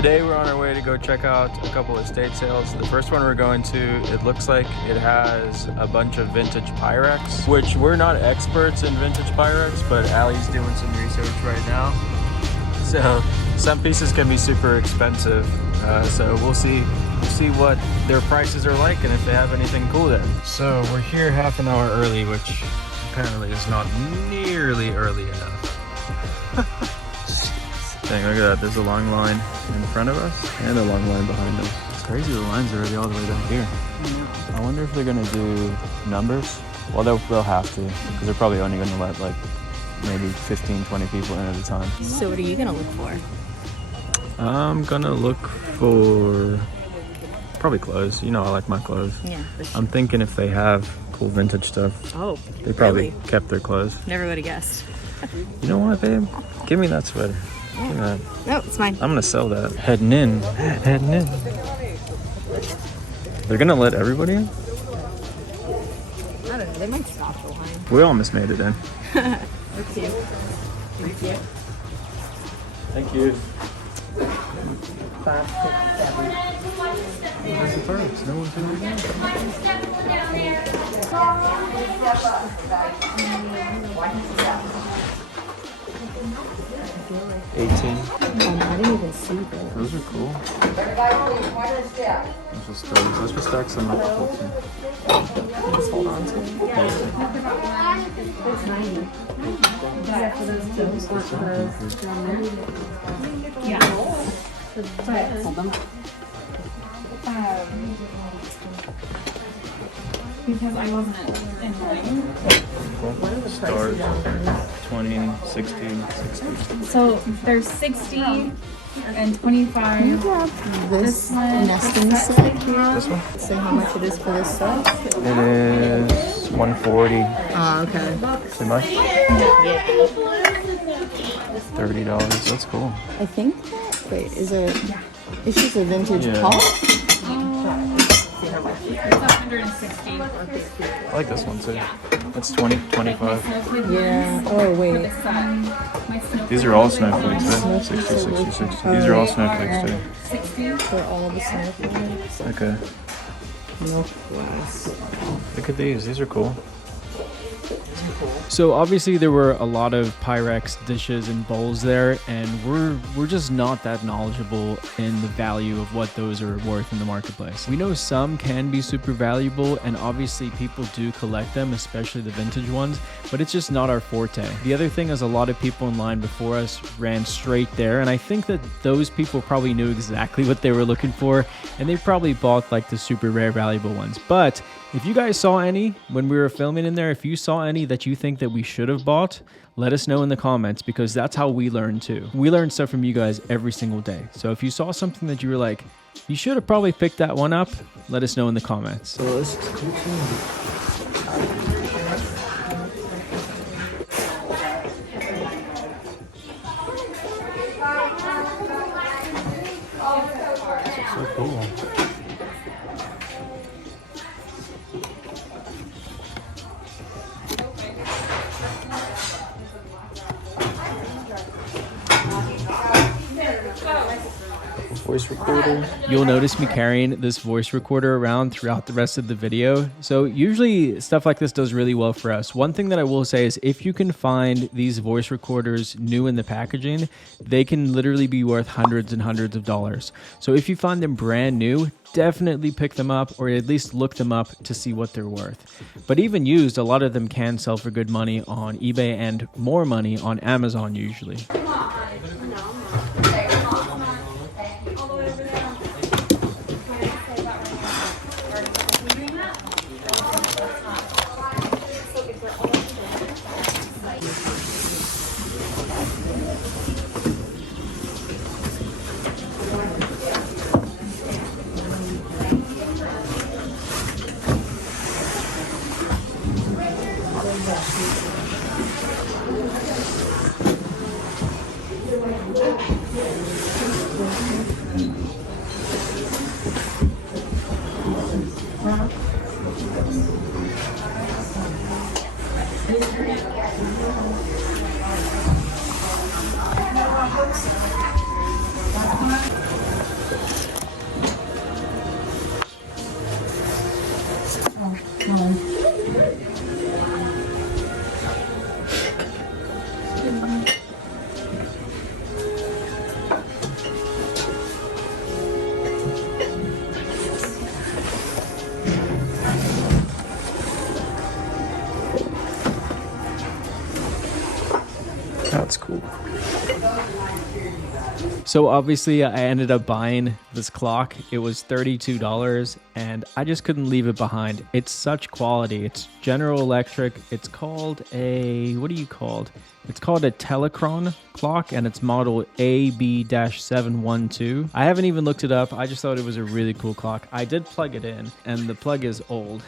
Today we're on our way to go check out a couple of estate sales. The first one we're going to, it looks like it has a bunch of vintage Pyrex, which we're not experts in vintage Pyrex, but Allie's doing some research right now. So some pieces can be super expensive. So we'll see what their prices are like and if they have anything cool there. So we're here half an hour early, which apparently is not nearly early enough. Dang, look at that. There's a long line in front of us and a long line behind us. It's crazy the lines are already all the way down here. I wonder if they're gonna do numbers. Well, they'll have to, because they're probably only gonna let like maybe 15, 20 people in at a time. So what are you gonna look for? I'm gonna look for probably clothes. You know, I like my clothes. Yeah, for sure. I'm thinking if they have cool vintage stuff. Oh, they probably kept their clothes. Never would have guessed. You know what, babe? Give me that sweater. Give me that. No, it's mine. I'm gonna sell that. Heading in. They're gonna let everybody in? I don't know. They might stop the line. We almost made it in. Thank you. Thank you. Thank you. 5, 6, 7. Where's the first? No one's in there. 18. I didn't even see that. Those are cool. Let's just stack some up. Just hold on to it. It's 90. Yeah. Hold them. Because I wasn't in line. Stars. 20, 60, 60. So there's 60 and 25. This nesting set here. This one? Say how much it is for this set. It is 140. Oh, okay. Too much? Yeah. $30. That's cool. I think. Wait, is it? It's just a vintage pot. It's 160. I like this one too. That's 20, 25. Yeah. Oh wait. These are all snowflakes too. 60, 60, 60. These are all snowflakes too. 60. For all the snowflakes. Okay. Milk glass. Look at these. These are cool. So obviously there were a lot of Pyrex dishes and bowls there, and we're just not that knowledgeable in the value of what those are worth in the marketplace. We know some can be super valuable, and obviously people do collect them, especially the vintage ones, but it's just not our forte. The other thing is a lot of people in line before us ran straight there, and I think that those people probably knew exactly what they were looking for, and they probably bought like the super rare valuable ones. But if you guys saw any when we were filming in there, if you saw any that you think that we should have bought, let us know in the comments, because that's how we learn too. We learn stuff from you guys every single day. So if you saw something that you were like, you should have probably picked that one up, let us know in the comments. So let's continue. So cool. Voice recorder. You'll notice me carrying this voice recorder around throughout the rest of the video. So usually stuff like this does really well for us. One thing that I will say is if you can find these voice recorders new in the packaging, they can literally be worth hundreds and hundreds of dollars. So if you find them brand new, definitely pick them up, or at least look them up to see what they're worth. But even used, a lot of them can sell for good money on eBay and more money on Amazon usually. That's cool. So obviously I ended up buying this clock. It was $32 and I just couldn't leave it behind. It's such quality. It's General Electric. It's called a, what do you called? It's called a Telechron clock and it's model AB-712. I haven't even looked it up. I just thought it was a really cool clock. I did plug it in and the plug is old,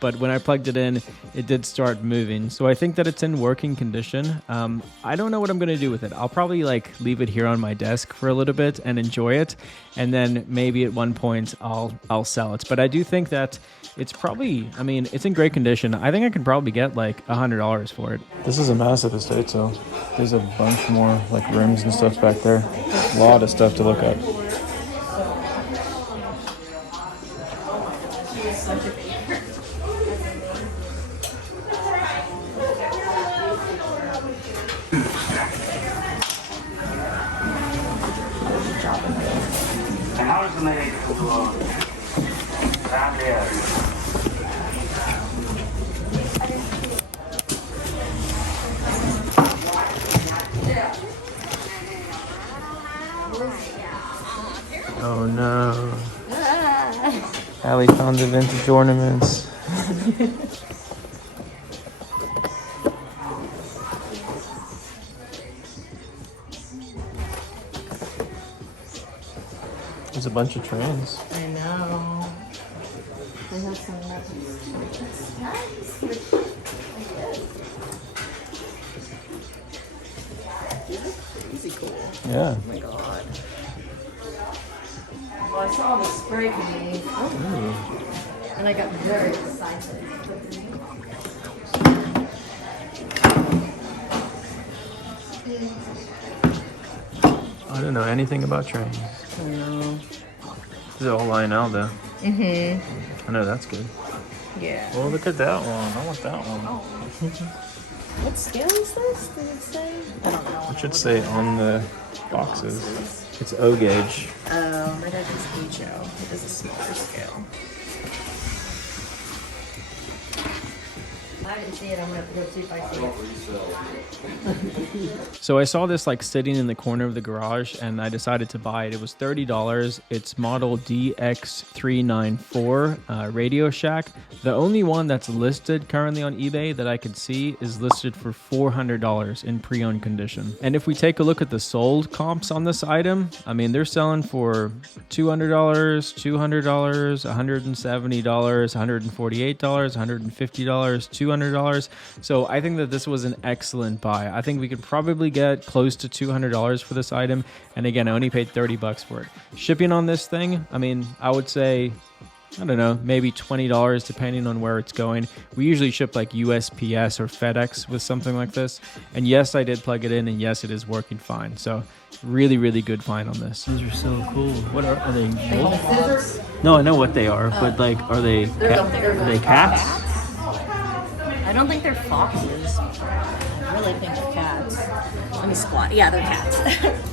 but when I plugged it in, it did start moving. So I think that it's in working condition. I don't know what I'm going to do with it. I'll probably like leave it here on my desk for a little bit and enjoy it. And then maybe at one point I'll sell it. But I do think that it's probably, I mean, it's in great condition. I think I can probably get like $100 for it. This is a massive estate sale. There's a bunch more like rooms and stuff back there. A lot of stuff to look at. Oh no. Allie found the vintage ornaments. There's a bunch of trains. I know. They have some Easy cool. Yeah. Oh my god. Well, I saw the spray came. And I got very excited. I don't know anything about trains. I know. This is all Lionel though. Mm-hmm. I know that's good. Yeah. Well, look at that one. I want that one. What scale is this? Did it say? I don't know. It should say on the boxes. It's O gauge. Oh, my dad is HO. It is a smaller scale. I didn't see it. I'm gonna go see if I see it. So I saw this like sitting in the corner of the garage and I decided to buy it. It was $30. It's model DX394 Radio Shack. The only one that's listed currently on eBay that I could see is listed for $400 in pre-owned condition. And if we take a look at the sold comps on this item, I mean, they're selling for $200, $200, $170, $148, $150, $200. So I think that this was an excellent buy. I think we could probably get close to $200 for this item. And again, I only paid $30 for it. Shipping on this thing, I mean, I would say, I don't know, maybe $20 depending on where it's going. We usually ship like USPS or FedEx with something like this. And yes, I did plug it in and yes, it is working fine. So really, really good find on this. Those are so cool. What are they? No, I know what they are, but like, are they cats? I don't think they're foxes. I really think they're cats. Let me squat. Yeah, they're cats.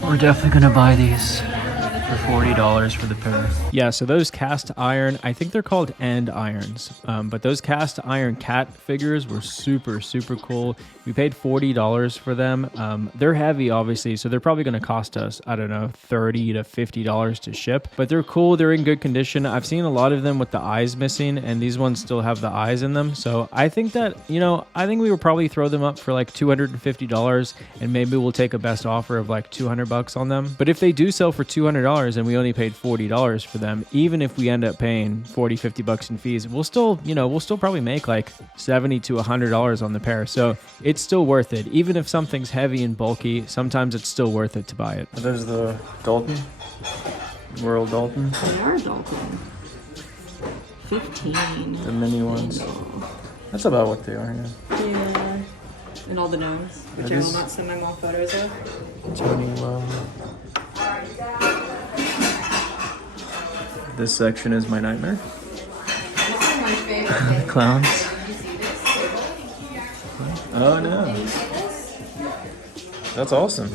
We're definitely gonna buy these for $40 for the pair. Yeah, so those cast iron, I think they're called end irons, but those cast iron cat figures were super, super cool. We paid $40 for them. They're heavy, obviously, so they're probably going to cost us, I don't know, $30 to $50 to ship, but they're cool. They're in good condition. I've seen a lot of them with the eyes missing, and these ones still have the eyes in them. So I think that, you know, I think we will probably throw them up for like $250, and maybe we'll take a best offer of like $200 on them. But if they do sell for $200 and we only paid $40 for them, even if we end up paying $40-50 in fees, we'll still, you know, we'll still probably make like $70 to $100 on the pair. So it's still worth it. Even if something's heavy and bulky, sometimes it's still worth it to buy it. There's the Dalton. Royal Dalton. They are Dalton. 15. The mini ones. That's about what they are, yeah. Yeah. And all the gnomes, which I will not send my mom photos of. Tony Lowe. This section is my nightmare. This is my favorite. Clowns. Did you see this? Oh no. Did you see this? That's awesome.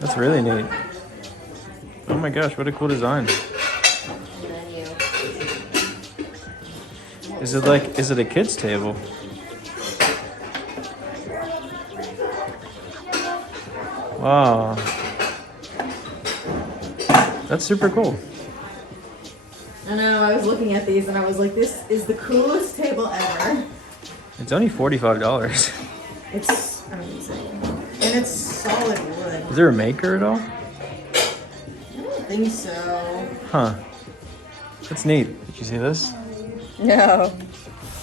That's really neat. Oh my gosh, what a cool design. Menu. Is it a kid's table? Wow. That's super cool. I know, I was looking at these and I was like, this is the coolest table ever. It's only $45. It's amazing. And it's solid wood. Is there a maker at all? I don't think so. Huh. That's neat. Did you see this? No.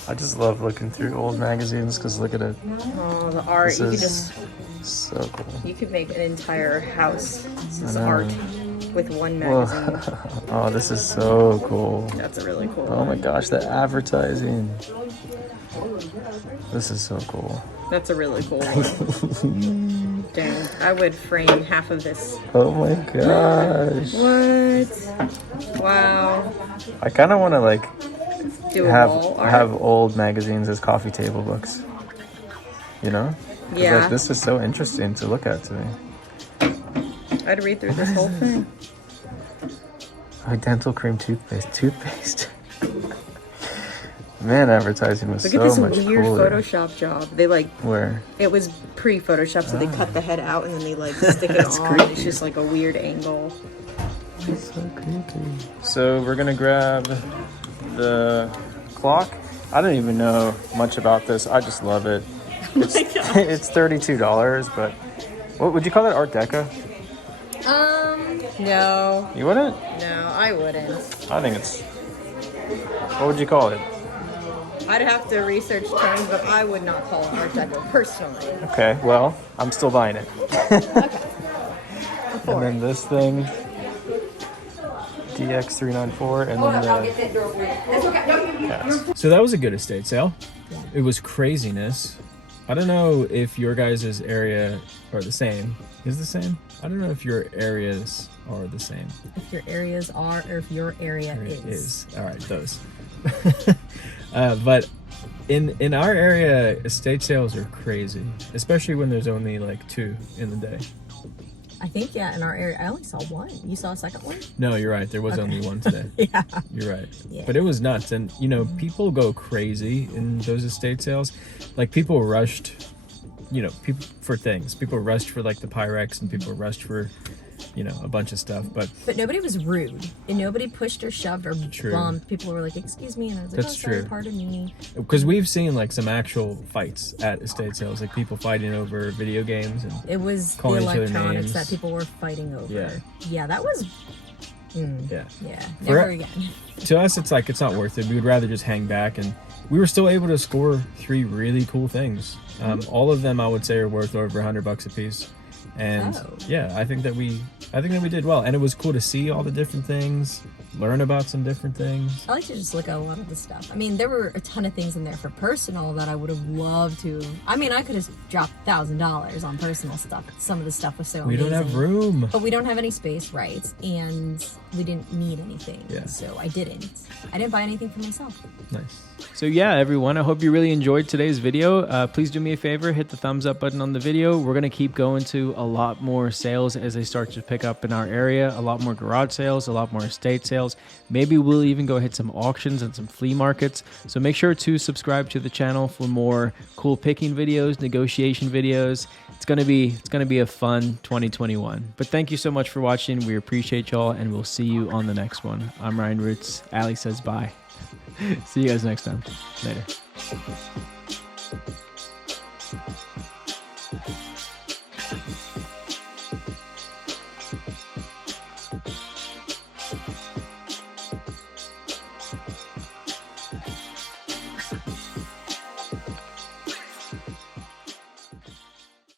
I just love looking through old magazines because look at it. Oh, the art. This You could is just, so cool. you could make an entire house. This is I know. art with one Whoa. magazine. Oh, this is so cool. That's a really cool Oh my one. gosh, the advertising. This is so cool. That's a really cool one. Dang, I would frame half of this. Oh my gosh. What? Wow. I kind of want to like Do a wall art. have old magazines as coffee table books. You know? 'Cause, Yeah. Like, this is so interesting to look at to me. I'd read through this whole thing. Oh, dental cream toothpaste. Man, advertising was Look so at this much weird cooler. Photoshop job. They like, Where? it was pre-Photoshop, so they cut the head out and then they like stick it on. creepy. It's just like a weird angle. So creepy. So we're gonna grab the clock. I don't even know much about this. I just love it. It's, it's $32, but what would you call it? Art Deco? No, You wouldn't? no, I wouldn't. I think it's. What would you call it? I'd have to research terms, but I would not call it Art Deco personally. Okay, well, I'm still buying it. And then this thing, DX394, and then the cats. So that was a good estate sale. It was craziness. I don't know if your guys' area are the same. Is the same? I don't know if your areas are the same. If your areas are, or if your area is. All right, those. But in our area, estate sales are crazy, especially when there's only like 2 in the day. I think, yeah, in our area, I only saw one. You saw a second one? No, you're right. There was only one today. Yeah. You're right. Yeah. But it was nuts. And, you know, people go crazy in those estate sales. Like, people rushed, you know, people for things. People rushed for, like, the Pyrex, and people rushed for, you know, a bunch of stuff. But But nobody was rude, and nobody pushed or shoved or True. bumped. People were like, "Excuse me," and I was like, That's "Oh, sorry, true. pardon me." because we've seen, like, some actual fights at estate sales. Like, people fighting over video games. And It was the Calling each other electronics names. that people were fighting over. Yeah. Yeah, that was. yeah. Yeah, For- never again. To us, it's like, it's not worth it. We would rather just hang back. And we were still able to score 3 really cool things. All of them, I would say, are worth over $100 a piece. And Oh. yeah, I think that we did well. And it was cool to see all the different things, learn about some different things. I like to just look at a lot of the stuff. I mean, there were a ton of things in there for personal that I would have loved to. I mean, I could have dropped $1,000 on personal stuff. Some of the stuff was so We amazing. don't have room. But we don't have any space, right? And we didn't need anything. Yeah. So I didn't buy anything for myself. Nice. So yeah, everyone, I hope you really enjoyed today's video. Please do me a favor, hit the thumbs up button on the video. We're going to keep going to a lot more sales as they start to pick up in our area, a lot more garage sales, a lot more estate sales. Maybe we'll even go hit some auctions and some flea markets. So make sure to subscribe to the channel for more cool picking videos, negotiation videos. It's going to be a fun 2021. But thank you so much for watching. We appreciate y'all, and we'll see you on the next one. I'm Ryan Roots. Ali says bye. See you guys next time. Later.